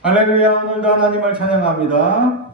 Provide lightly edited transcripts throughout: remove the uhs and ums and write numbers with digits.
할렐루야. 오늘도 하나님을 찬양합니다.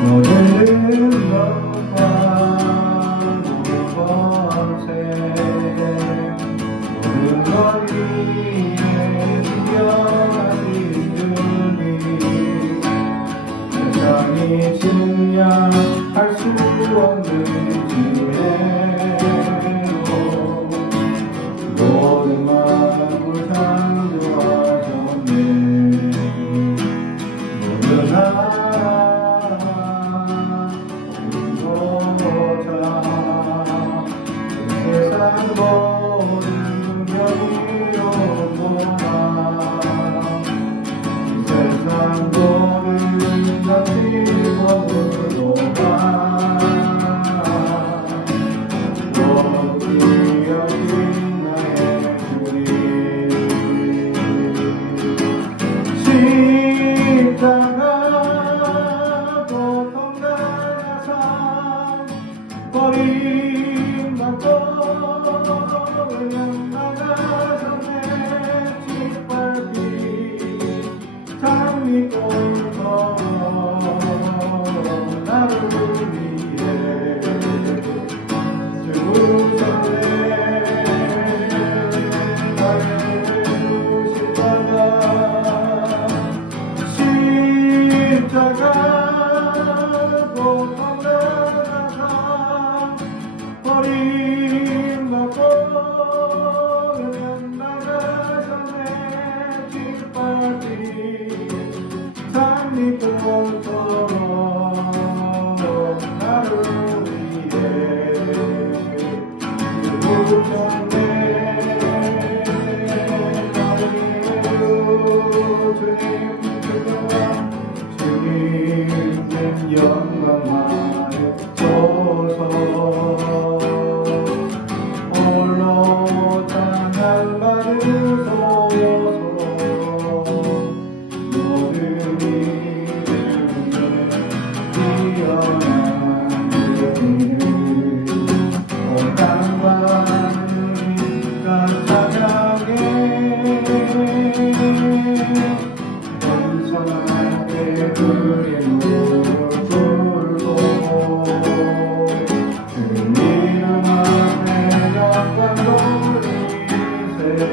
모든 것과 무엇에 모든 것 위에 뛰어나신 주님 세상이 측량할 수 없는 지혜로 모든 만물 창조하셨네. 모든 모든 경이로구나. 세상 모든 것이 법으로가 너희 여긴 나의 주님. 십자가 고통당한 삶 버림받고 나를 위해 주셨네. 나의 십자가 고통당한 삶 버림받고 나가셨네. 짓밟힌 장미꽃처럼 나를 위해 주셨네. 주님 영광만 줘서 홀로 찬양 받으소서. 모든 이름에 뛰어난 이름 온 땅과 하늘이가 찬양해. 겸손하게 그의 무릎 꿇고 그 이름 앞에 영광 돌리세.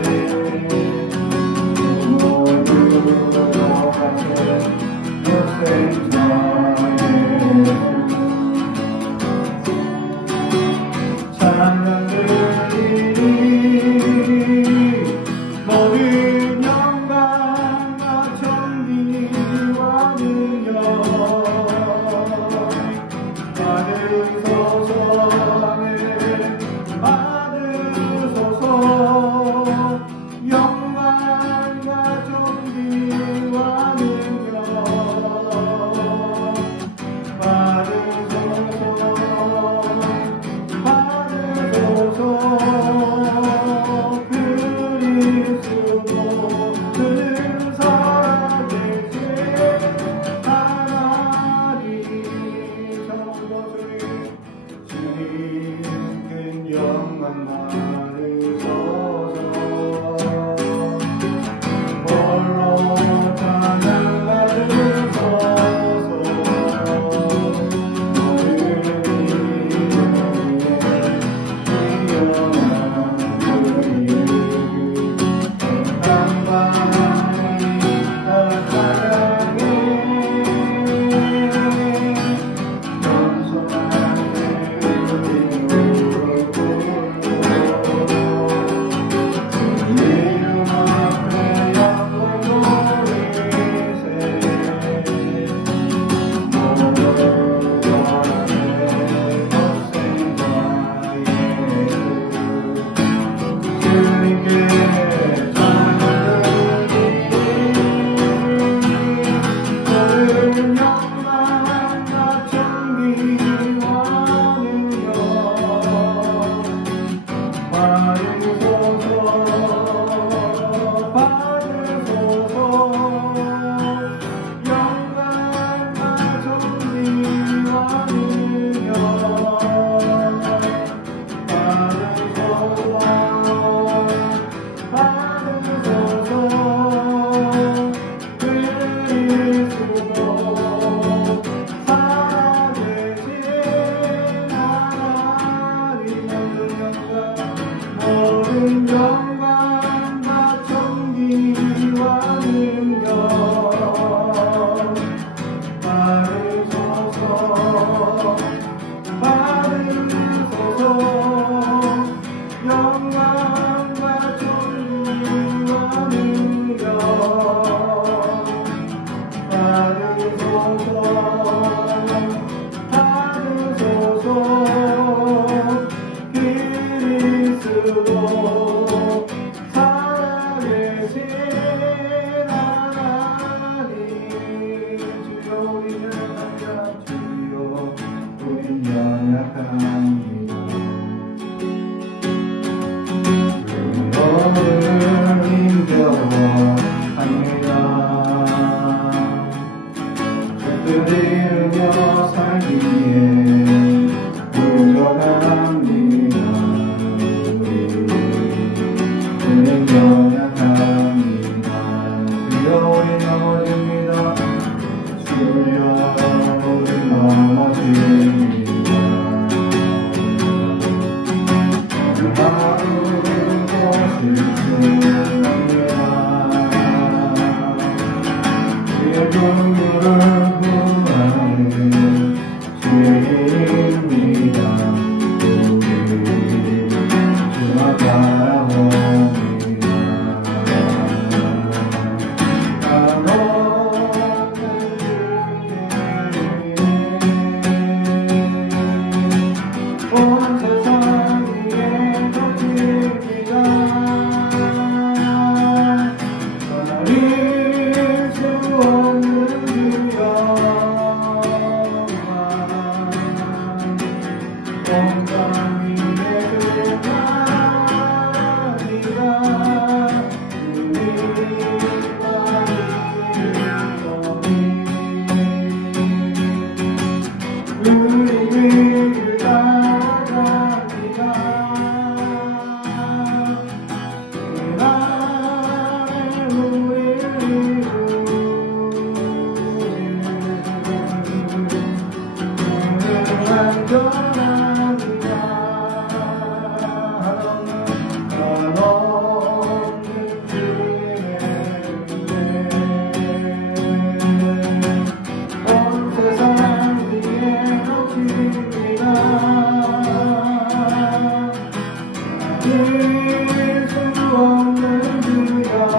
연약합니다. 주여 우리 넘어집니다. 주여 우리 넘어집니다. 하루도 실수합니다. 주의 종류를 구하는 주입니다. 주와 바라봅니다. 온 세상 위에 덮칩니다. 가릴 수 없는 주여만 온갖 미래를 가리라. 우리 길을 따라갑니다. 나의 우리를 안전합니다. 한없는 주의 온 세상 위에 덮칩니다. 가릴 수 없는 주여만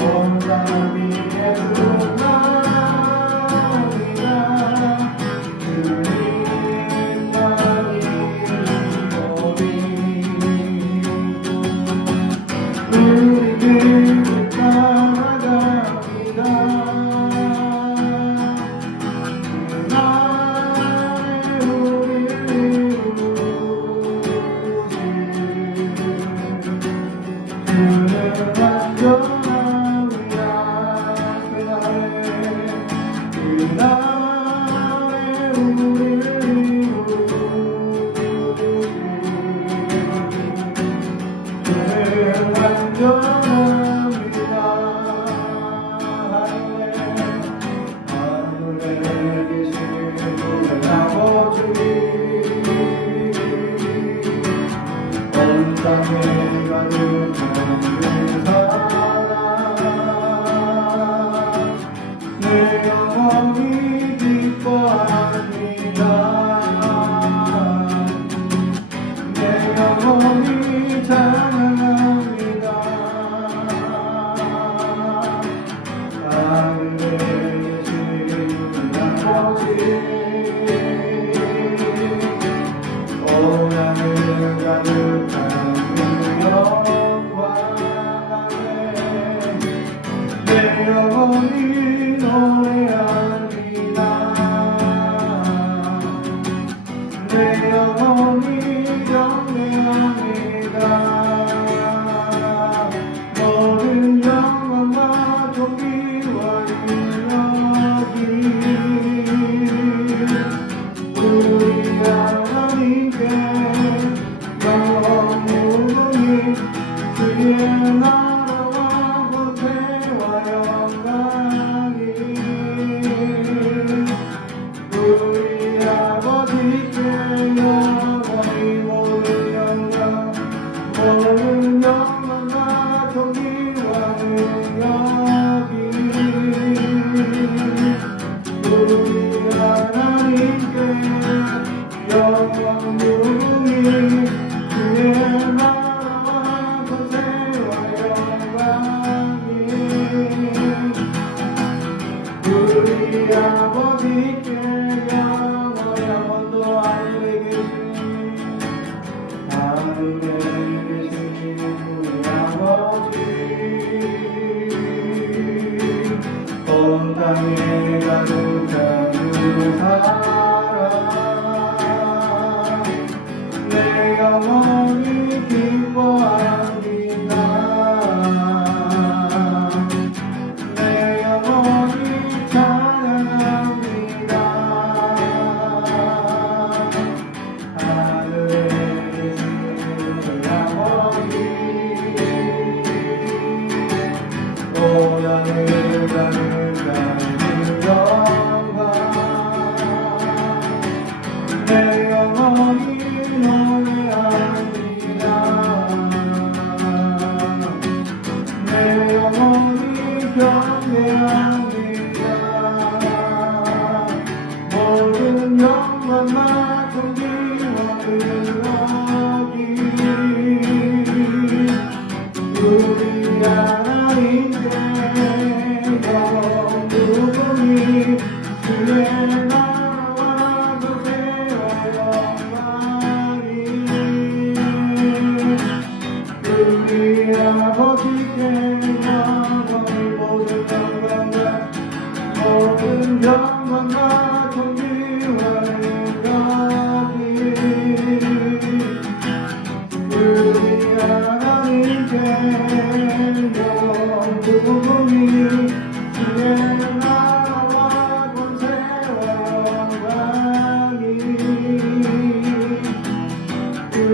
온갖 미래 수고합니다. 주님만이 우리 길을 따라갑니다. 나의 우리를 주는 안전합니다. 그날에 우리를 주는 안전합니다. 하늘에 계신 주의 아버지, 온 땅에 가득한 그 사랑, 내 영혼이 기뻐합니다. 내 영혼이 찬양합니다. 하늘에 계신 아버지, 온 하늘 가득한 그 영광 안에 내 영혼이 노래합니다. 내 영혼이 경배합니다. 모든 영광과 존귀와 능력이 우리 하나님께 영원히 주의 나라와 권세와 영광이 우리 아버지께 영원히 모든 영광 모든 영광과 존귀와 능력이 우리 하나님께 영원히 주의 나라와 권세와 영광이 우리 아버지께 영원도 하늘에 계신 우리 아버지, 온 땅에 가득한 그 사랑, 내 영혼이 기뻐합니다. 내 영혼이 찬양합니다. 하늘에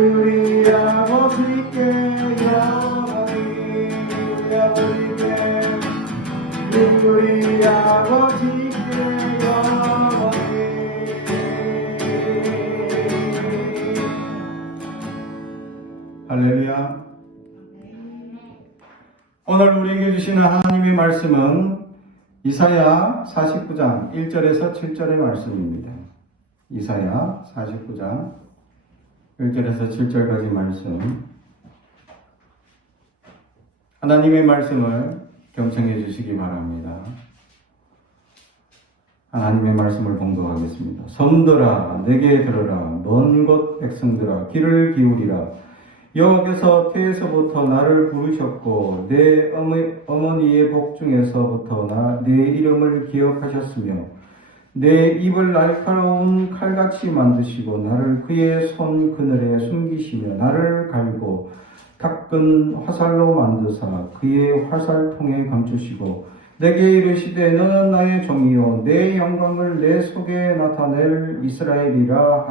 우리 아버지께 영원히 아버지께 우리 아버지께 영원히. 할렐루야. 오늘 우리에게 주시는 하나님의 말씀은 이사야 49장 1절에서 7절의 말씀입니다. 이사야 49장 1절에서 7절까지 말씀. 하나님의 말씀을 경청해 주시기 바랍니다. 하나님의 말씀을 봉독하겠습니다. 섬들아 내게 들으라. 먼 곳 백성들아 귀를 기울이라. 여호와께서 태에서부터 나를 부르셨고 내 어머니의 복중에서부터 내 이름을 기억하셨으며 내 입을 날카로운 칼같이 만드시고 나를 그의 손 그늘에 숨기시며 나를 갈고 닦은 화살로 만드사 그의 화살통에 감추시고 내게 이르시되 너는 나의 종이요 내 영광을 내 속에 나타낼 이스라엘이라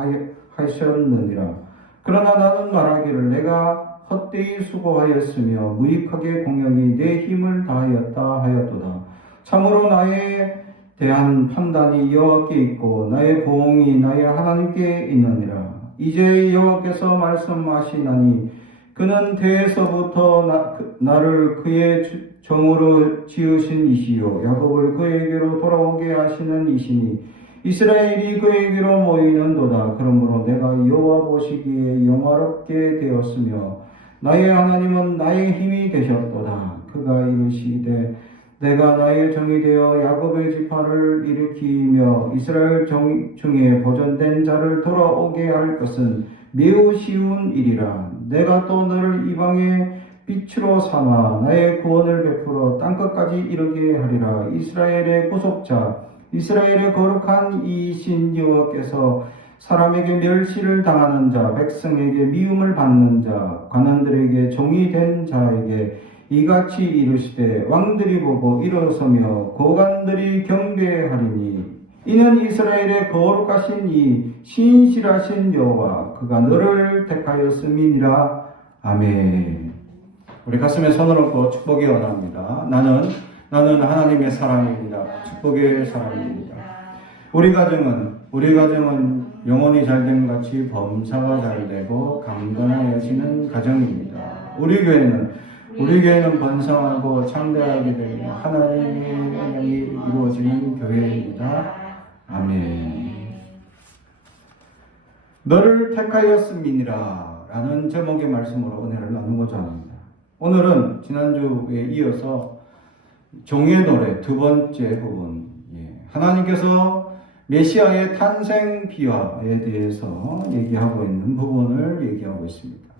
하셨느니라. 그러나 나는 말하기를 내가 헛되이 수고하였으며 무익하게 공연히 내 힘을 다하였다 하였도다. 참으로 나에 대한 판단이 여호와께 있고 나의 보응이 나의 하나님께 있느니라. 이제 여호와께서 말씀하시나니 그는 태에서부터 나를 그의 정으로 지으신 이시요 야곱을 그에게로 돌아오게 하시는 이시니 이스라엘이 그에게로 모이는도다. 그러므로 내가 여호와 보시기에 영화롭게 되었으며 나의 하나님은 나의 힘이 되셨도다. 그가 이르시되 내가 나의 정이 되어 야곱의 지파를 일으키며 이스라엘 중에 보존된 자를 돌아오게 할 것은 매우 쉬운 일이라. 내가 또 너를 이방의 빛으로 삼아 나의 구원을 베풀어 땅끝까지 이르게 하리라. 이스라엘의 구속자 이스라엘의 거룩한 이신 여호와께서 사람에게 멸시를 당하는 자, 백성에게 미움을 받는 자, 관원들에게 종이 된 자에게 이같이 이르시되 왕들이 보고 일어서며 고관들이 경배하리니 이는 이스라엘의 거룩하신 이 신실하신 여호와 그가 너를 택하였음이니라. 아멘. 우리 가슴에 손을 얹고 축복이 원합니다. 나는 하나님의 사람입니다. 축복의 사람입니다. 우리 가정은 영혼이 잘된 같이 범사가 잘되고 강건해지는 가정입니다. 우리 교회는 번성하고 창대하게 되며 하나님의 은혜이 이루어지는 교회입니다. 아멘. 너를 택하였음이니라 라는 제목의 말씀으로 은혜를 나누고자 합니다. 오늘은 지난주에 이어서 종의 노래 두 번째 부분, 하나님께서 메시아의 탄생 비화에 대해서 얘기하고 있는 부분을 얘기하고 있습니다.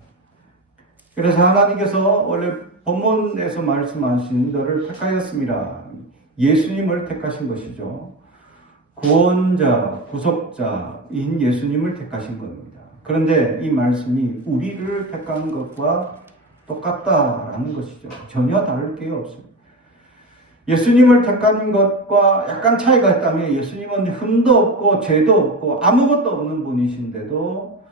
그래서 하나님께서 원래 본문에서 말씀하신 너를 택하였습니다. 예수님을 택하신 것이죠. 구원자, 구속자인 예수님을 택하신 겁니다. 그런데 이 말씀이 우리를 택한 것과 똑같다라는 것이죠. 전혀 다를 게 없습니다. 예수님을 택한 것과 약간 차이가 있다면 예수님은 흠도 없고 죄도 없고 아무것도 없는 분이신데도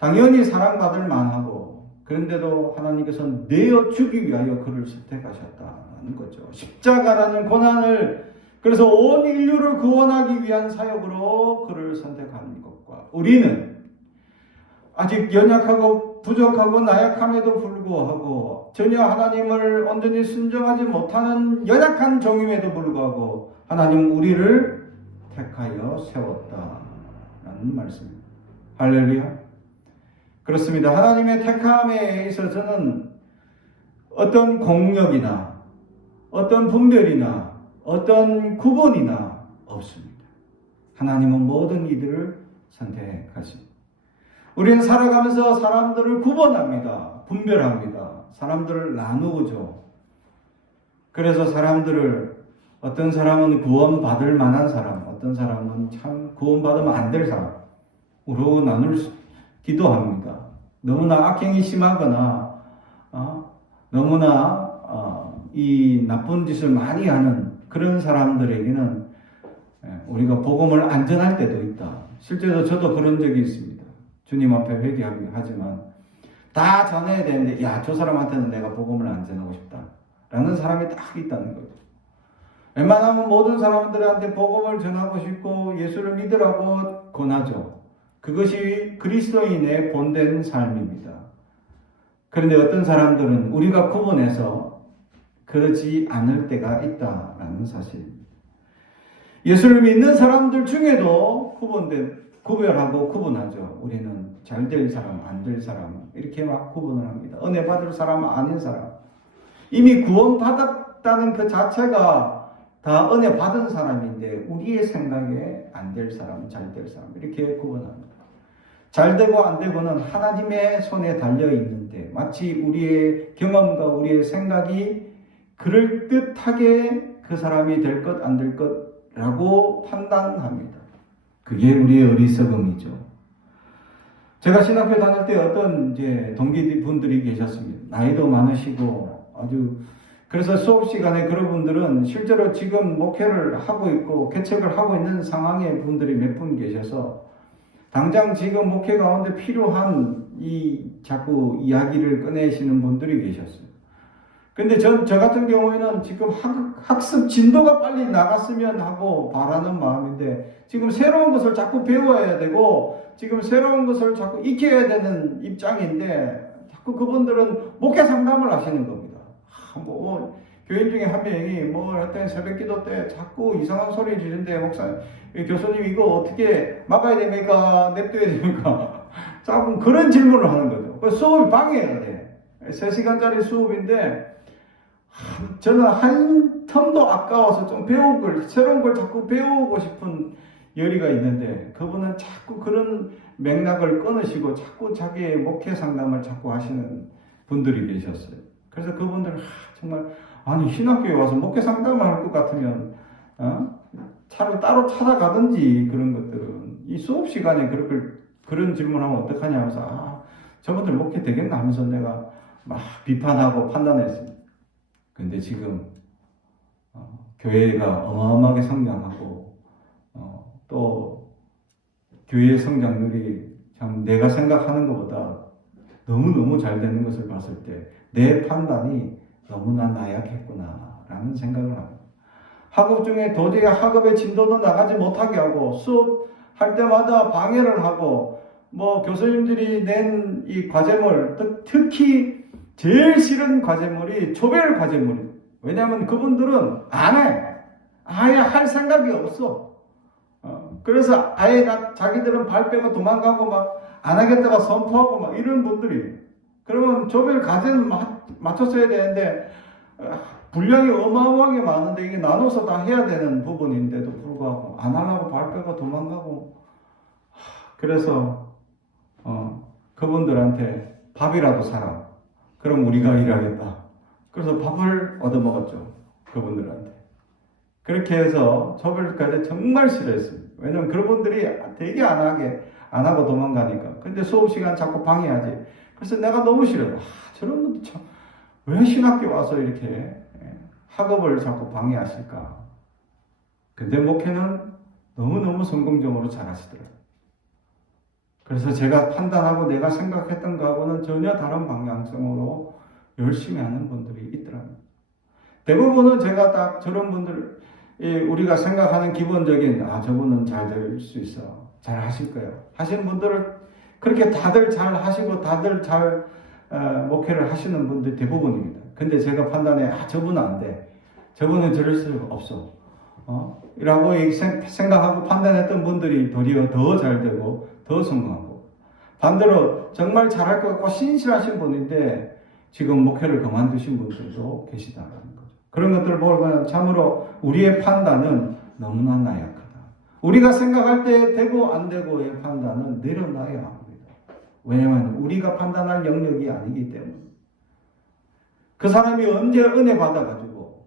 당연히 사랑받을 만하고 그런데도 하나님께서는 내어 주기 위하여 그를 선택하셨다는 거죠. 십자가라는 고난을 그래서 온 인류를 구원하기 위한 사역으로 그를 선택하는 것과 우리는 아직 연약하고 부족하고 나약함에도 불구하고 전혀 하나님을 온전히 순종하지 못하는 연약한 종임에도 불구하고 하나님은 우리를 택하여 세웠다라는 말씀입니다. 할렐루야. 그렇습니다. 하나님의 택함에 있어서는 어떤 공력이나 어떤 분별이나 어떤 구분이나 없습니다. 하나님은 모든 이들을 선택하십니다. 우리는 살아가면서 사람들을 구분합니다. 분별합니다. 사람들을 나누죠. 그래서 사람들을 어떤 사람은 구원받을 만한 사람, 어떤 사람은 참 구원받으면 안 될 사람으로 나누기도 합니다. 너무나 악행이 심하거나 너무나 이 나쁜 짓을 많이 하는 그런 사람들에게는 우리가 복음을 안전할 때도 있다. 실제로 저도 그런 적이 있습니다. 주님 앞에 회개하지만 다 전해야 되는데, 야, 저 사람한테는 내가 복음을 안 전하고 싶다 라는 사람이 딱 있다는 거죠. 웬만하면 모든 사람들한테 복음을 전하고 싶고 예수를 믿으라고 권하죠. 그것이 그리스도인의 본된 삶입니다. 그런데 어떤 사람들은 우리가 구분해서 그러지 않을 때가 있다라는 사실입니다. 예수를 믿는 사람들 중에도 구별하고 구분하죠. 우리는 잘 될 사람, 안 될 사람 이렇게 막 구분을 합니다. 은혜 받을 사람, 아닌 사람. 이미 구원받았다는 그 자체가 다 은혜 받은 사람인데 우리의 생각에 안 될 사람, 잘 될 사람 이렇게 구분합니다. 잘 되고 안 되고는 하나님의 손에 달려 있는데 마치 우리의 경험과 우리의 생각이 그럴듯하게 그 사람이 될 것, 안 될 것라고 판단합니다. 그게 우리의 어리석음이죠. 제가 신학교 다닐 때 어떤 동기분들이 계셨습니다. 나이도 많으시고 아주 그래서 수업 시간에 그런 분들은 실제로 지금 목회를 하고 있고 개척을 하고 있는 상황의 분들이 몇 분 계셔서 당장 지금 목회 가운데 필요한 자꾸 이야기를 꺼내시는 분들이 계셨어요. 근데 저 같은 경우에는 지금 학습 진도가 빨리 나갔으면 하고 바라는 마음인데 지금 새로운 것을 자꾸 배워야 되고 지금 새로운 것을 자꾸 익혀야 되는 입장인데 자꾸 그분들은 목회 상담을 하시는 겁니다. 교인 중에 한 명이 하여튼 새벽 기도 때 자꾸 이상한 소리 지르는데 목사님, 교수님 이거 어떻게 막아야 됩니까? 냅둬야 됩니까? 자꾸 그런 질문을 하는 거죠. 수업이 방해가 돼. 3시간짜리 수업인데 저는 한 텀도 아까워서 좀 새로운 걸 자꾸 배우고 싶은 열의가 있는데 그분은 자꾸 그런 맥락을 끊으시고 자꾸 자기의 목회 상담을 자꾸 하시는 분들이 계셨어요. 그래서 그분들은 정말 신학교에 와서 목회 상담을 할 것 같으면 차로 따로 찾아가든지 그런 것들은 이 수업 시간에 그런 질문하면 어떡하냐 하면서 저분들 목회 되겠나 하면서 내가 막 비판하고 판단했습니다. 근데 지금 교회가 어마어마하게 성장하고 또 교회의 성장률이 참 내가 생각하는 것보다 너무너무 잘 되는 것을 봤을 때 내 판단이 너무나 나약했구나 라는 생각을 합니다. 학업 중에 도저히 학업의 진도도 나가지 못하게 하고 수업할 때마다 방해를 하고 교수님들이 낸 이 과제물 특히 제일 싫은 과제물이 조별 과제물이에요. 왜냐하면 그분들은 안 해. 아예 할 생각이 없어. 그래서 아예 자기들은 발 빼고 도망가고 안 하겠다가 선포하고 이런 분들이. 그러면 조별 과제는 맞췄어야 되는데 분량이 어마어마하게 많은데 이게 나눠서 다 해야 되는 부분인데도 불구하고 안 하려고 발 빼고 도망가고. 그래서 그분들한테 밥이라도 사라. 그럼 우리가 일하겠다. 그래서 밥을 얻어먹었죠. 그분들한테. 그렇게 해서 조별까지 정말 싫어했습니다. 왜냐면 그런 분들이 되게 안 하고 도망가니까. 근데 수업 시간 자꾸 방해하지. 그래서 내가 너무 싫어요. 저런 분들 참, 왜 신학교 와서 이렇게 학업을 자꾸 방해하실까? 근데 목회는 너무너무 성공적으로 잘 하시더라고요. 그래서 제가 판단하고 내가 생각했던 거하고는 전혀 다른 방향성으로 열심히 하는 분들이 있더라고요. 대부분은 제가 딱 저런 분들, 우리가 생각하는 기본적인, 저분은 잘 될 수 있어. 잘 하실 거예요. 하시는 분들을 그렇게 다들 잘 하시고 다들 잘 목회를 하시는 분들 대부분입니다. 근데 제가 판단해, 저분은 안 돼. 저분은 저럴 수 없어. 라고 생각하고 판단했던 분들이 도리어 더 잘 되고 더 성공하고 반대로 정말 잘할 것 같고 신실하신 분인데 지금 목회를 그만두신 분들도 계시다는 거죠. 그런 것들을 보면 참으로 우리의 판단은 너무나 나약하다. 우리가 생각할 때 되고 안 되고의 판단은 내려놔야 합니다. 왜냐하면 우리가 판단할 영역이 아니기 때문에. 그 사람이 언제 은혜 받아가지고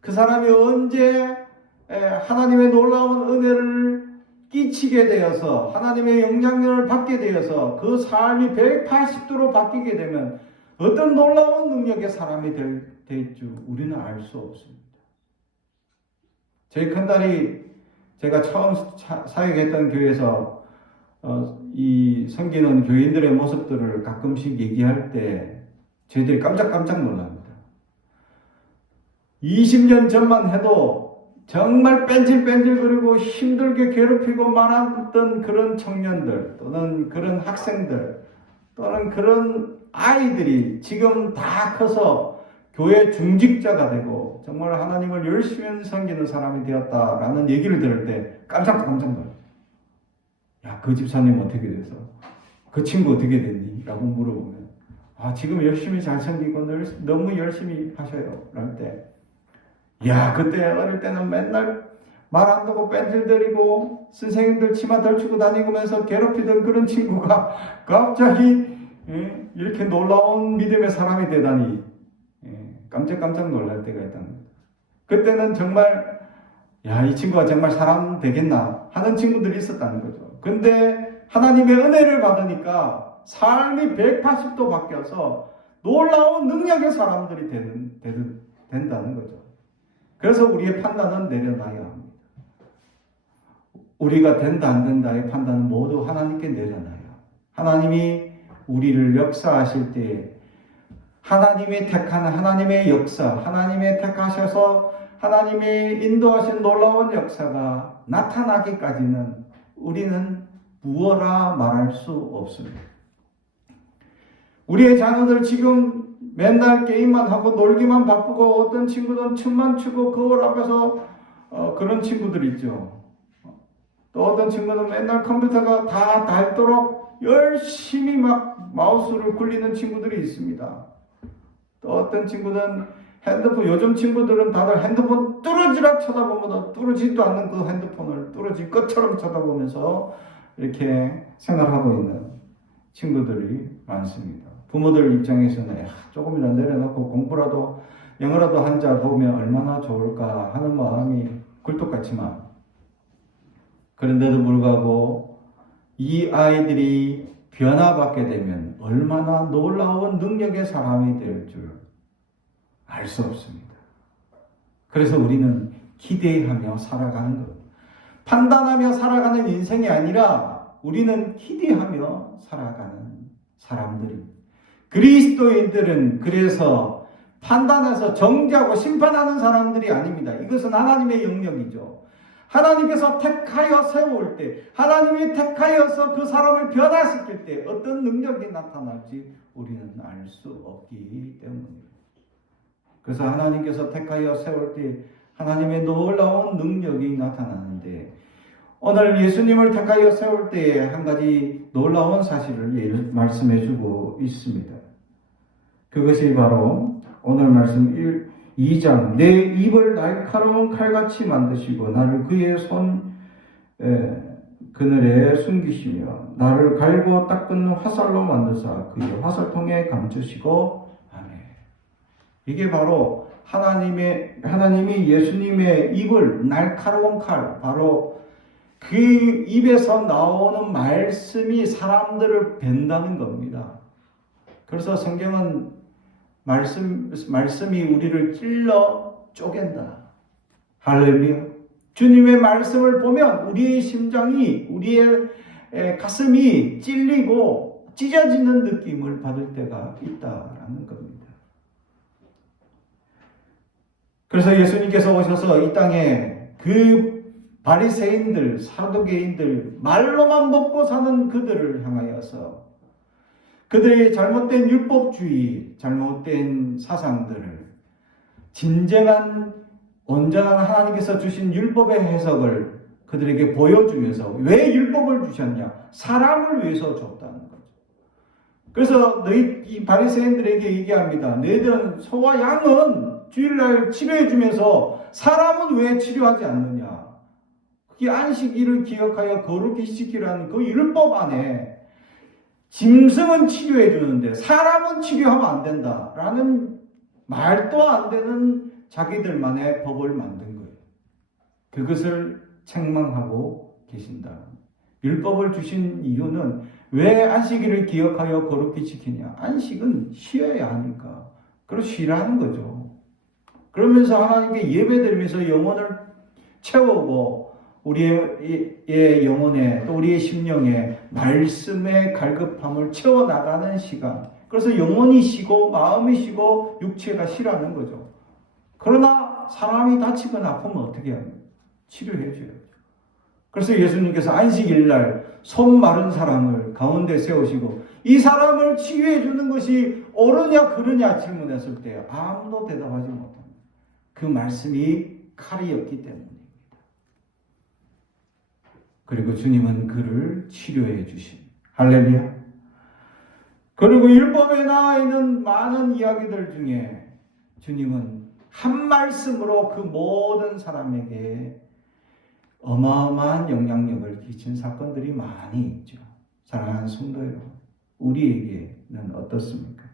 그 사람이 언제 하나님의 놀라운 은혜를 끼치게 되어서 하나님의 영향력을 받게 되어서 그 삶이 180도로 바뀌게 되면 어떤 놀라운 능력의 사람이 될 줄 우리는 알 수 없습니다. 저희 큰딸이 제가 처음 사역했던 교회에서 이 섬기는 교인들의 모습들을 가끔씩 얘기할 때 저희들이 깜짝깜짝 놀랍니다. 20년 전만 해도 정말 뺀질뺀질거리고 힘들게 괴롭히고 말았던 그런 청년들 또는 그런 학생들 또는 그런 아이들이 지금 다 커서 교회 중직자가 되고 정말 하나님을 열심히 섬기는 사람이 되었다라는 얘기를 들을 때 깜짝깜짝 놀라요. 야, 그 집사님 어떻게 돼서? 그 친구 어떻게 됐니? 라고 물어보면 지금 열심히 잘 섬기고 너무 열심히 하셔요. 그럴 때 야, 그때 어릴 때는 맨날 말 안 듣고 뺀질거리고 선생님들 치마 덜치고 다니면서 괴롭히던 그런 친구가 갑자기 이렇게 놀라운 믿음의 사람이 되다니 깜짝깜짝 놀랄 때가 있다는 거예요. 그때는 정말 이 친구가 정말 사람 되겠나 하는 친구들이 있었다는 거죠. 근데 하나님의 은혜를 받으니까 삶이 180도 바뀌어서 놀라운 능력의 사람들이 된다는 거죠. 그래서 우리의 판단은 내려놔야 합니다. 우리가 된다 안 된다의 판단은 모두 하나님께 내려놔요. 하나님이 우리를 역사하실 때 하나님이 택하는 하나님의 역사, 하나님의 택하셔서 하나님이 인도하신 놀라운 역사가 나타나기까지는 우리는 무엇라 말할 수 없습니다. 우리의 자녀들 지금 맨날 게임만 하고 놀기만 바쁘고 어떤 친구들은 춤만 추고 거울 앞에서 그런 친구들 있죠. 또 어떤 친구는 맨날 컴퓨터가 다 닳도록 열심히 막 마우스를 굴리는 친구들이 있습니다. 또 어떤 친구는 핸드폰, 요즘 친구들은 다들 핸드폰 뚫어지라 쳐다보면 뚫어지지도 않는 그 핸드폰을 뚫어질 것처럼 쳐다보면서 이렇게 생활하고 있는 친구들이 많습니다. 부모들 입장에서는 조금이라도 내려놓고 공부라도 영어라도 한자 보면 얼마나 좋을까 하는 마음이 굴뚝 같지만 그런데도 불구하고 이 아이들이 변화받게 되면 얼마나 놀라운 능력의 사람이 될 줄 알 수 없습니다. 그래서 우리는 기대하며 살아가는 것. 판단하며 살아가는 인생이 아니라 우리는 기대하며 살아가는 사람들입니다. 그리스도인들은 그래서 판단해서 정죄하고 심판하는 사람들이 아닙니다. 이것은 하나님의 영역이죠. 하나님께서 택하여 세울 때, 하나님이 택하여서 그 사람을 변화시킬 때 어떤 능력이 나타날지 우리는 알 수 없기 때문입니다. 그래서 하나님께서 택하여 세울 때 하나님의 놀라운 능력이 나타나는데 오늘 예수님을 택하여 세울 때에 한 가지 놀라운 사실을 말씀해 주고 있습니다. 그것이 바로 오늘 말씀 2장 내 입을 날카로운 칼같이 만드시고 나를 그의 손 그늘에 숨기시며 나를 갈고 닦은 화살로 만드사 그의 화살통에 감추시고 아멘. 이게 바로 하나님이 예수님의 입을 날카로운 칼, 바로 그 입에서 나오는 말씀이 사람들을 벤다는 겁니다. 그래서 성경은 말씀이 우리를 찔러 쪼갠다. 할렐루야. 주님의 말씀을 보면 우리의 심장이, 우리의 가슴이 찔리고 찢어지는 느낌을 받을 때가 있다라는 겁니다. 그래서 예수님께서 오셔서 이 땅에 그 바리새인들, 사두개인들, 말로만 먹고 사는 그들을 향하여서 그들의 잘못된 율법주의, 잘못된 사상들을 진정한 온전한 하나님께서 주신 율법의 해석을 그들에게 보여주면서 왜 율법을 주셨냐? 사람을 위해서 줬다는 거죠. 그래서 이 바리새인들에게 얘기합니다. 너희들은 소와 양은 주일날 치료해 주면서 사람은 왜 치료하지 않느냐? 그게 안식일을 기억하여 거룩히 지키라는 그 율법 안에 짐승은 치료해 주는데 사람은 치료하면 안 된다라는 말도 안 되는 자기들만의 법을 만든 거예요. 그것을 책망하고 계신다. 율법을 주신 이유는 왜 안식일을 기억하여 거룩히 지키냐? 안식은 쉬어야 하니까. 그래서 쉬라는 거죠. 그러면서 하나님께 예배드리면서 영혼을 채우고 우리의 영혼에 또 우리의 심령에 말씀의 갈급함을 채워나가는 시간. 그래서 영혼이 쉬고 마음이 쉬고 육체가 쉬라는 거죠. 그러나 사람이 다치거나 아프면 어떻게 합니까? 치료해 줘야죠. 그래서 예수님께서 안식일 날 손 마른 사람을 가운데 세우시고 이 사람을 치유해 주는 것이 옳으냐 그르냐 질문했을 때 아무도 대답하지 못합니다. 그 말씀이 칼이었기 때문입니다. 그리고 주님은 그를 치료해 주십니다. 할렐루야. 그리고 율법에 나와 있는 많은 이야기들 중에 주님은 한 말씀으로 그 모든 사람에게 어마어마한 영향력을 끼친 사건들이 많이 있죠. 사랑하는 성도 여러분, 우리에게는 어떻습니까?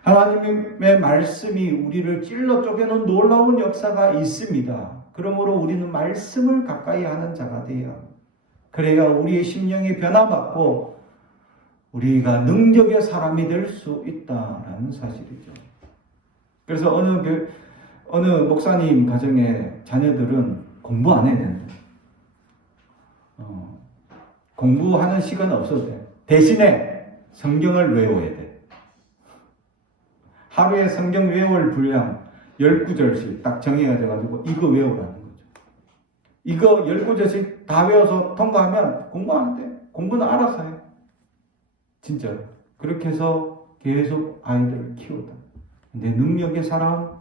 하나님의 말씀이 우리를 찔러 쪼개는 놀라운 역사가 있습니다. 그러므로 우리는 말씀을 가까이 하는 자가 되어야 합니다. 그래야 우리의 심령이 변화받고 우리가 능력의 사람이 될 수 있다라는 사실이죠. 그래서 어느 목사님 가정의 자녀들은 공부 안 해야 된다. 공부하는 시간은 없어도 돼. 대신에 성경을 외워야 돼. 하루에 성경 외울 분량 10구절씩 딱 정해가지고 이거 외우라는 거죠. 이거 10구절씩 다 외워서 통과하면 공부 안 돼. 공부는 알아서 해. 진짜. 그렇게 해서 계속 아이들을 키우다. 근데 능력의 사람,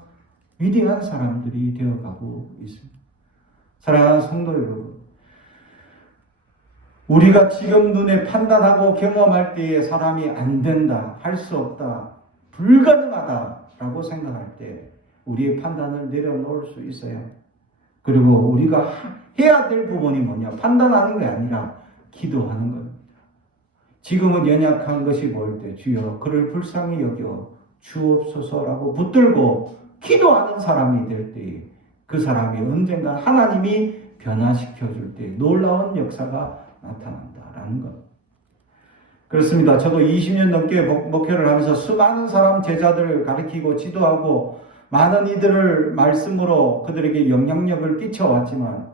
위대한 사람들이 되어가고 있습니다. 사랑하는 성도 여러분, 우리가 지금 눈에 판단하고 경험할 때에 사람이 안 된다, 할 수 없다, 불가능하다라고 생각할 때 우리의 판단을 내려놓을 수 있어요. 그리고 우리가 해야 될 부분이 뭐냐? 판단하는 게 아니라 기도하는 겁니다. 지금은 연약한 것이 보일 때 주여 그를 불쌍히 여겨 주옵소서라고 붙들고 기도하는 사람이 될 때 그 사람이 언젠가 하나님이 변화시켜 줄 때 놀라운 역사가 나타난다라는 것. 그렇습니다. 저도 20년 넘게 목회를 하면서 수많은 사람 제자들을 가르치고 지도하고 많은 이들을 말씀으로 그들에게 영향력을 끼쳐왔지만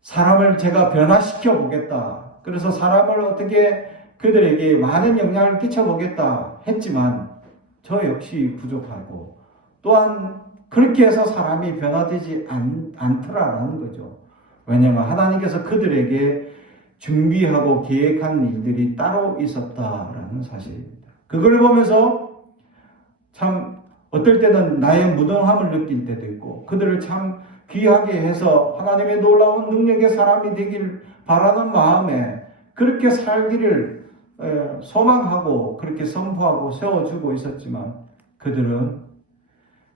사람을 제가 변화시켜 보겠다. 그래서 사람을 어떻게 그들에게 많은 영향을 끼쳐 보겠다 했지만 저 역시 부족하고 또한 그렇게 해서 사람이 변화되지 않더라라는 거죠. 왜냐하면 하나님께서 그들에게 준비하고 계획한 일들이 따로 있었다라는 사실입니다. 그걸 보면서 참 어떨 때는 나의 무능함을 느낄 때도 있고 그들을 참 귀하게 해서 하나님의 놀라운 능력의 사람이 되길 바라는 마음에 그렇게 살기를 소망하고 그렇게 선포하고 세워주고 있었지만 그들은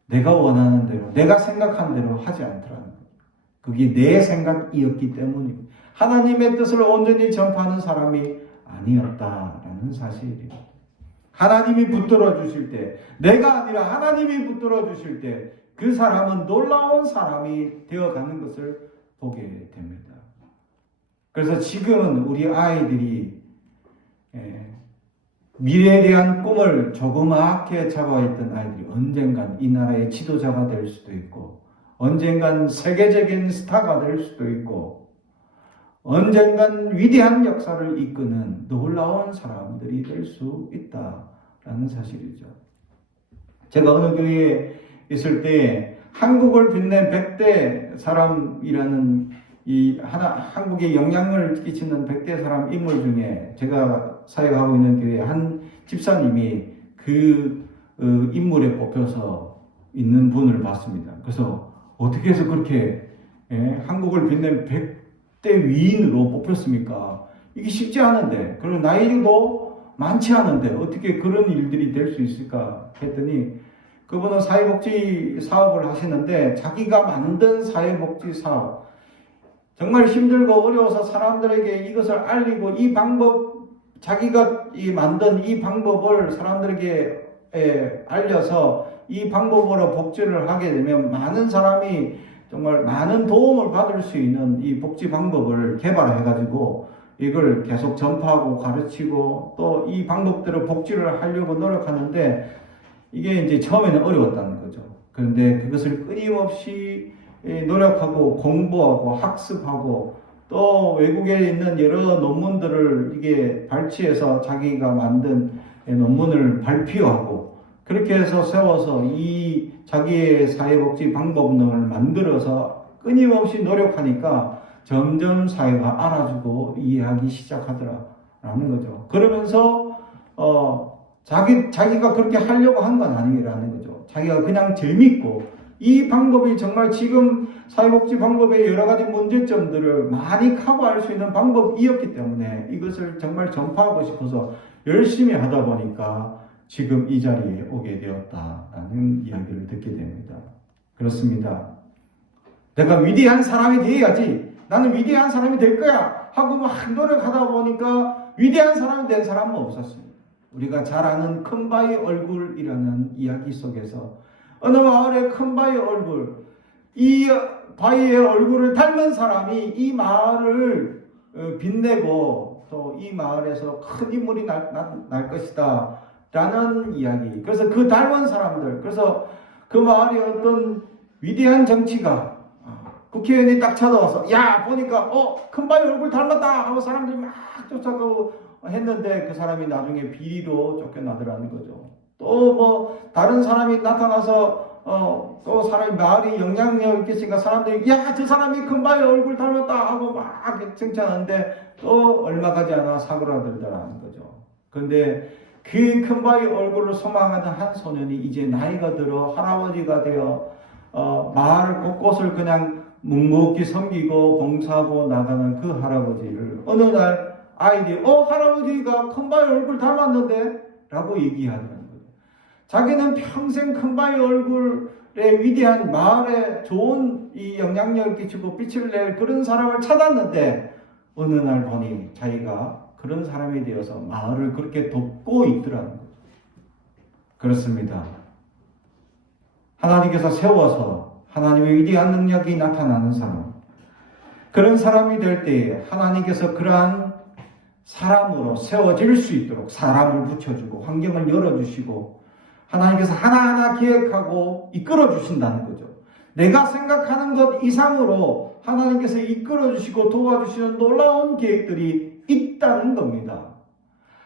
내가 원하는 대로 내가 생각한 대로 하지 않더라는 거예요. 그게 내 생각이었기 때문입니다. 하나님의 뜻을 온전히 전파하는 사람이 아니었다라는 사실입니다. 하나님이 붙들어 주실 때 내가 아니라 하나님이 붙들어 주실 때 그 사람은 놀라운 사람이 되어가는 것을 보게 됩니다. 그래서 지금은 우리 아이들이 미래에 대한 꿈을 조그맣게 잡아있던 아이들이 언젠간 이 나라의 지도자가 될 수도 있고 언젠간 세계적인 스타가 될 수도 있고 언젠간 위대한 역사를 이끄는 놀라운 사람들이 될 수 있다라는 사실이죠. 제가 어느 교회에 있을 때 한국을 빛낸 100대 사람이라는 한국에 영향을 끼치는 100대 사람 인물 중에 제가 사역하고 있는 교회 한 집사님이 그 인물에 뽑혀서 있는 분을 봤습니다. 그래서 어떻게 해서 그렇게 한국을 빛낸 100대 위인으로 뽑혔습니까? 이게 쉽지 않은데 그리고 나이도 많지 않은데 어떻게 그런 일들이 될 수 있을까 했더니 그분은 사회복지 사업을 하시는데 자기가 만든 사회복지 사업 정말 힘들고 어려워서 사람들에게 이것을 알리고 이 방법 자기가 만든 이 방법을 사람들에게 알려서 이 방법으로 복지를 하게 되면 많은 사람이 정말 많은 도움을 받을 수 있는 이 복지 방법을 개발해가지고 이걸 계속 전파하고 가르치고 또 이 방법대로 복지를 하려고 노력하는데 이게 이제 처음에는 어려웠다는 거죠. 그런데 그것을 끊임없이 노력하고 공부하고 학습하고 또 외국에 있는 여러 논문들을 이게 발췌해서 자기가 만든 논문을 발표하고 그렇게 해서 세워서 이 자기의 사회복지 방법론을 만들어서 끊임없이 노력하니까 점점 사회가 알아주고 이해하기 시작하더라라는 거죠. 그러면서 자기가 그렇게 하려고 한 건 아니라는 거죠. 자기가 그냥 재밌고 이 방법이 정말 지금 사회복지 방법의 여러 가지 문제점들을 많이 커버할 수 있는 방법이었기 때문에 이것을 정말 전파하고 싶어서 열심히 하다 보니까 지금 이 자리에 오게 되었다라는 이야기를 듣게 됩니다. 그렇습니다. 내가 위대한 사람이 되어야지, 나는 위대한 사람이 될 거야 하고 막 노력하다 보니까 위대한 사람이 된 사람은 없었습니다. 우리가 잘 아는 큰바위 얼굴이라는 이야기 속에서 어느 마을의 큰바위 얼굴, 이 바위의 얼굴을 닮은 사람이 이 마을을 빛내고 또 이 마을에서 큰 인물이 날 것이다 라는 이야기. 그래서 그 닮은 사람들, 그래서 그 마을의 어떤 위대한 정치가 국회의원이 딱 찾아와서 야 보니까 큰바위 얼굴 닮았다 하고 사람들이 막 쫓아가고 했는데 그 사람이 나중에 비리로 쫓겨나더라는 거죠. 또 뭐 다른 사람이 나타나서 또 사람이 마을이 영향력 있으니까 사람들이 야 저 사람이 큰바위 얼굴 닮았다 하고 막 칭찬하는데 또 얼마 가지 않아 사고라들더라는 거죠. 그런데 그 큰바위 얼굴을 소망하던 한 소년이 이제 나이가 들어 할아버지가 되어 마을 곳곳을 그냥 묵묵히 섬기고 봉사하고 나가는 그 할아버지를 어느 날 아이들이 할아버지가 큰바위 얼굴 닮았는데 라고 얘기하더라는 거예요. 자기는 평생 큰바위 얼굴의 위대한 마을에 좋은 이 영향력을 끼치고 빛을 낼 그런 사람을 찾았는데 어느 날 보니 자기가 그런 사람이 되어서 마을을 그렇게 돕고 있더라는 거죠. 그렇습니다. 하나님께서 세워서 하나님의 위대한 능력이 나타나는 사람, 그런 사람이 될 때에 하나님께서 그러한 사람으로 세워질 수 있도록 사람을 붙여주고 환경을 열어주시고 하나님께서 하나하나 기획하고 이끌어 주신다는 거죠. 내가 생각하는 것 이상으로 하나님께서 이끌어 주시고 도와주시는 놀라운 계획들이 있다는 겁니다.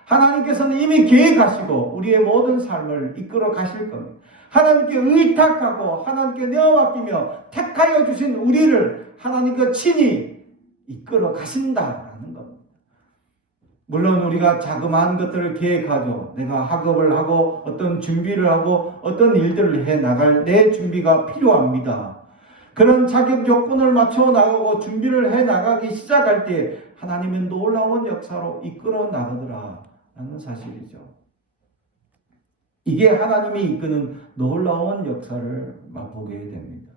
하나님께서는 이미 계획하시고 우리의 모든 삶을 이끌어 가실 겁니다. 하나님께 의탁하고 하나님께 내어맡기며 택하여 주신 우리를 하나님께 친히 이끌어 가신다라는 겁니다. 물론 우리가 자그마한 것들을 계획하죠. 내가 학업을 하고 어떤 준비를 하고 어떤 일들을 해 나갈 내 준비가 필요합니다. 그런 자격 조건을 맞춰 나가고 준비를 해 나가기 시작할 때 하나님은 놀라운 역사로 이끌어 나가더라라는 사실이죠. 이게 하나님이 이끄는 놀라운 역사를 맛보게 됩니다.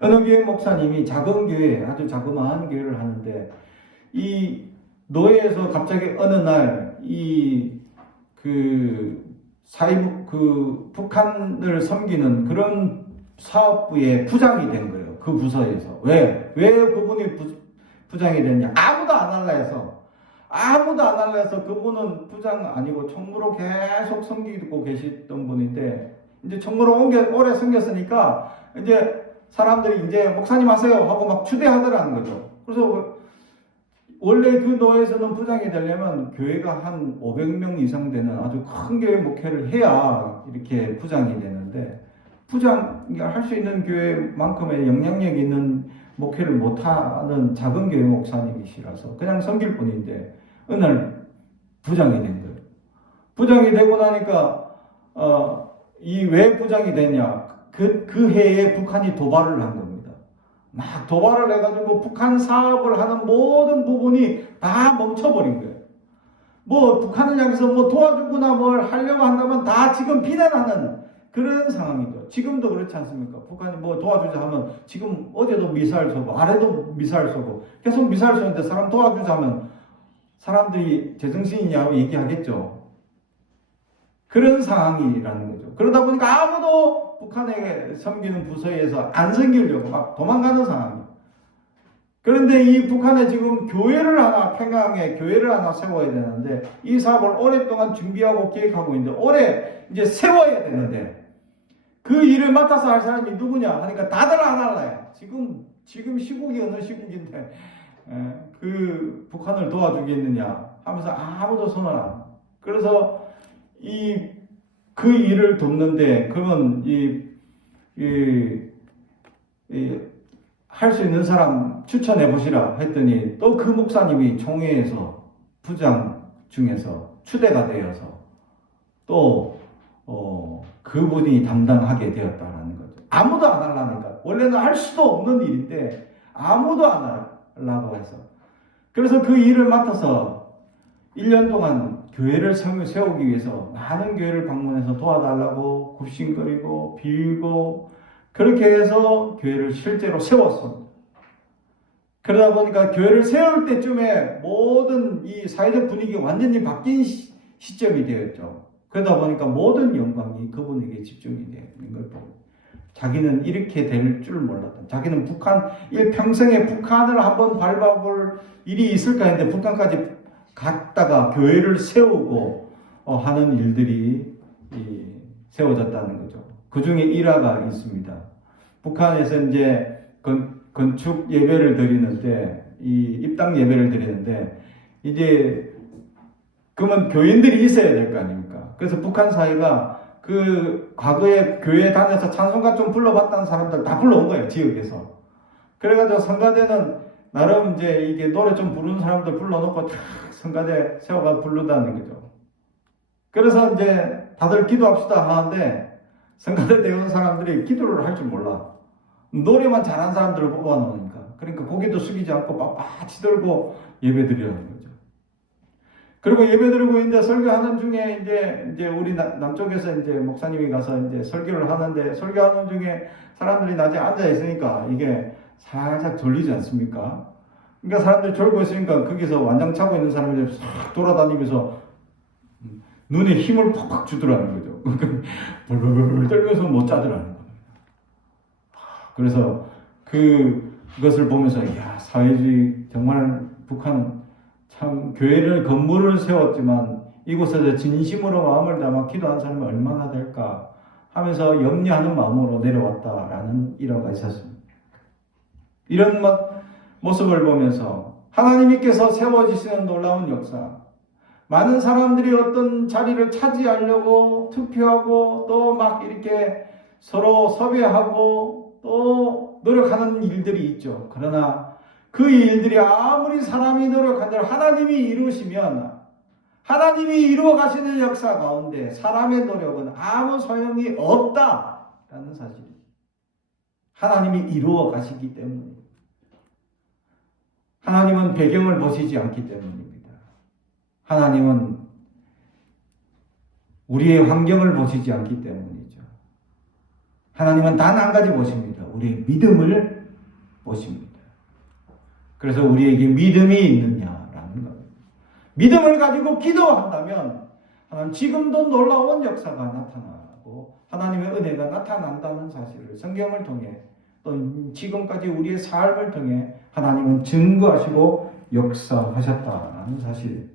어느 교회 목사님이 작은 교회, 아주 자그마한 교회를 하는데 이 노예에서 갑자기 어느 날 북한을 섬기는 그런 사업부의 부장이 된 거예요. 그 부서에서. 왜 그분이 부장이 됐냐? 아무도 안 할라 해서 그분은 부장 아니고 총무로 계속 섬기고 계시던 분인데 이제 총무로 오래 섬겼으니까 이제 사람들이 이제 목사님 하세요 하고 막 추대하더라는 거죠. 그래서 원래 그 노예에서는 부장이 되려면 교회가 한 500명 이상 되는 아주 큰 교회 목회를 해야 이렇게 부장이 되는데 부장이 할 수 있는 교회만큼의 영향력 있는 목회를 못하는 작은 교회 목사님이시라서 그냥 섬길 뿐인데 어느 날 부장이 된 거예요. 부장이 되고 나니까 이 왜 부장이 됐냐? 그 해에 북한이 도발을 한 겁니다. 막 도발을 해가지고 북한 사업을 하는 모든 부분이 다 멈춰버린 거예요. 뭐 북한을 향해서 뭐 도와주거나 뭘 하려고 한다면 다 지금 비난하는 그런 상황이죠. 지금도 그렇지 않습니까? 북한이 뭐 도와주자 하면 지금 어제도 미사일 쏘고 아래도 미사일 쏘고 계속 미사일 쏘는데 사람 도와주자 하면 사람들이 제정신이냐고 얘기하겠죠. 그런 상황이라는 거죠. 그러다 보니까 아무도 북한에 섬기는 부서에서 안 섬기려고 막 도망가는 상황이에요. 그런데 이 북한에 지금 평양에 교회를 하나 세워야 되는데 이 사업을 오랫동안 준비하고 계획하고 있는데 올해 이제 세워야 되는데 그 일을 맡아서 할 사람이 누구냐 하니까 다들 안 할래. 지금 시국이 어느 시국인데 그 북한을 도와주겠느냐 하면서 아무도 손을 안 해. 그래서 그 일을 돕는데 그러면 할 수 있는 사람 추천해 보시라 했더니 또 그 목사님이 총회에서 부장 중에서 추대가 되어서 또 그분이 담당하게 되었다라는 거죠. 아무도 안 하려니까. 원래는 할 수도 없는 일인데 아무도 안 하려고 해서. 그래서 그 일을 맡아서 1년 동안 교회를 세우기 위해서 많은 교회를 방문해서 도와달라고 굽신거리고 빌고 그렇게 해서 교회를 실제로 세웠습니다. 그러다 보니까 교회를 세울 때쯤에 모든 이 사회적 분위기가 완전히 바뀐 시점이 되었죠. 그러다 보니까 모든 영광이 그분에게 집중이 되는 걸 보고 자기는 이렇게 될 줄 몰랐던, 자기는 평생에 북한을 한번 밟아볼 일이 있을까 했는데 북한까지 갔다가 교회를 세우고 하는 일들이 세워졌다는 거죠. 그 중에 일화가 있습니다. 북한에서 이제 건축 예배를 드리는데, 입당 예배를 드리는데, 이제, 그러면 교인들이 있어야 될 거 아닙니까? 그래서 북한 사회가 과거에 교회 다녀서 찬송가 좀 불러봤다는 사람들 다 불러온 거예요, 지역에서. 그래가지고 성가대는 나름 이제 이게 노래 좀 부르는 사람들 불러놓고 탁 성가대 세워가 부르다는 거죠. 그래서 이제 다들 기도합시다 하는데 성가대 대원 사람들이 기도를 할 줄 몰라. 노래만 잘하는 사람들을 뽑아놓으니까. 그러니까 고개도 숙이지 않고 빳빳이 들고 예배 드리라는 거죠. 그리고 예배 드리고 있는데 설교하는 중에 이제 우리 남쪽에서 이제 목사님이 가서 이제 설교를 하는데 설교하는 중에 사람들이 낮에 앉아 있으니까 이게 살짝 졸리지 않습니까? 그러니까 사람들이 졸고 있으니까 거기서 완장 차고 있는 사람들이 싹 돌아다니면서 눈에 힘을 팍팍 주더라는 거죠. 벌벌벌 떨면서 못 자더라는 거예요. 그래서 그것을 보면서 야, 사회주의 정말 북한은 참 교회를 건물을 세웠지만 이곳에서 진심으로 마음을 담아 기도한 사람이 얼마나 될까 하면서 염려하는 마음으로 내려왔다라는 일화가 있었습니다. 이런 모습을 보면서 하나님께서 세워주시는 놀라운 역사, 많은 사람들이 어떤 자리를 차지하려고 투표하고 또 막 이렇게 서로 섭외하고 또 노력하는 일들이 있죠. 그러나 그 일들이 아무리 사람이 노력한들 하나님이 이루시면 하나님이 이루어 가시는 역사 가운데 사람의 노력은 아무 소용이 없다라는 사실입니다. 하나님이 이루어 가시기 때문입니다. 하나님은 배경을 보시지 않기 때문입니다. 하나님은 우리의 환경을 보시지 않기 때문이죠. 하나님은 단 한 가지 보십니다. 우리의 믿음을 보십니다. 그래서 우리에게 믿음이 있느냐라는 겁니다. 믿음을 가지고 기도한다면 하나님 지금도 놀라운 역사가 나타나고 하나님의 은혜가 나타난다는 사실을 성경을 통해 또 지금까지 우리의 삶을 통해 하나님은 증거하시고 역사하셨다라는 사실.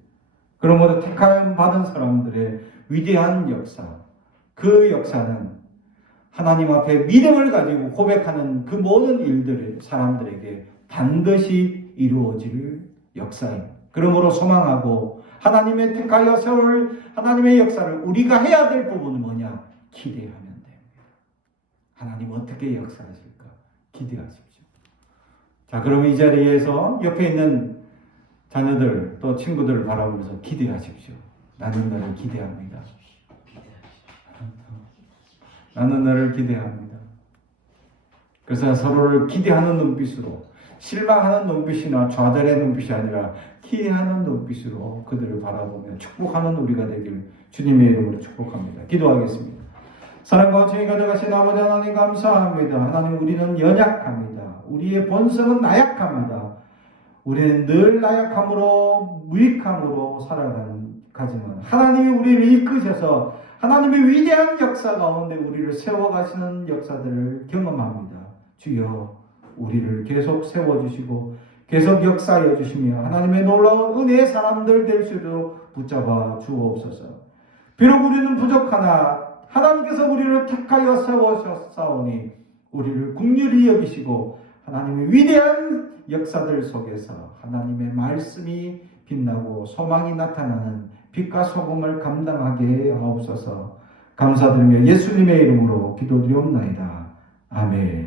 그러므로 택함 받은 사람들의 위대한 역사, 그 역사는 하나님 앞에 믿음을 가지고 고백하는 그 모든 일들을 사람들에게 반드시 이루어질 역사입니다. 그러므로 소망하고 하나님의 택하여 세울 하나님의 역사를 우리가 해야 될 부분은 뭐냐? 기대하면 됩니다. 하나님 어떻게 역사하실까? 기대하십시오. 자, 그러면 이 자리에서 옆에 있는 자녀들 또 친구들을 바라보면서 기대하십시오. 나는 너를 기대합니다. 나는 너를 기대합니다. 그래서 서로를 기대하는 눈빛으로, 실망하는 눈빛이나 좌절의 눈빛이 아니라 기대하는 눈빛으로 그들을 바라보며 축복하는 우리가 되길 주님의 이름으로 축복합니다. 기도하겠습니다. 사랑과 정의 가져가신 아버지 하나님 감사합니다. 하나님, 우리는 연약합니다. 우리의 본성은 나약합니다. 우리는 늘 나약함으로 무익함으로 살아가지만 하나님이 우리를 이끄셔서 하나님의 위대한 역사 가운데 우리를 세워가시는 역사들을 경험합니다. 주여, 우리를 계속 세워주시고 계속 역사해 주시며 하나님의 놀라운 은혜의 사람들 될 수 있도록 붙잡아 주옵소서. 비록 우리는 부족하나 하나님께서 우리를 택하여 세우셨사오니 우리를 긍휼히 여기시고 하나님의 위대한 역사들 속에서 하나님의 말씀이 빛나고 소망이 나타나는 빛과 소금을 감당하게 하옵소서. 감사드리며 예수님의 이름으로 기도드리옵나이다. 아멘.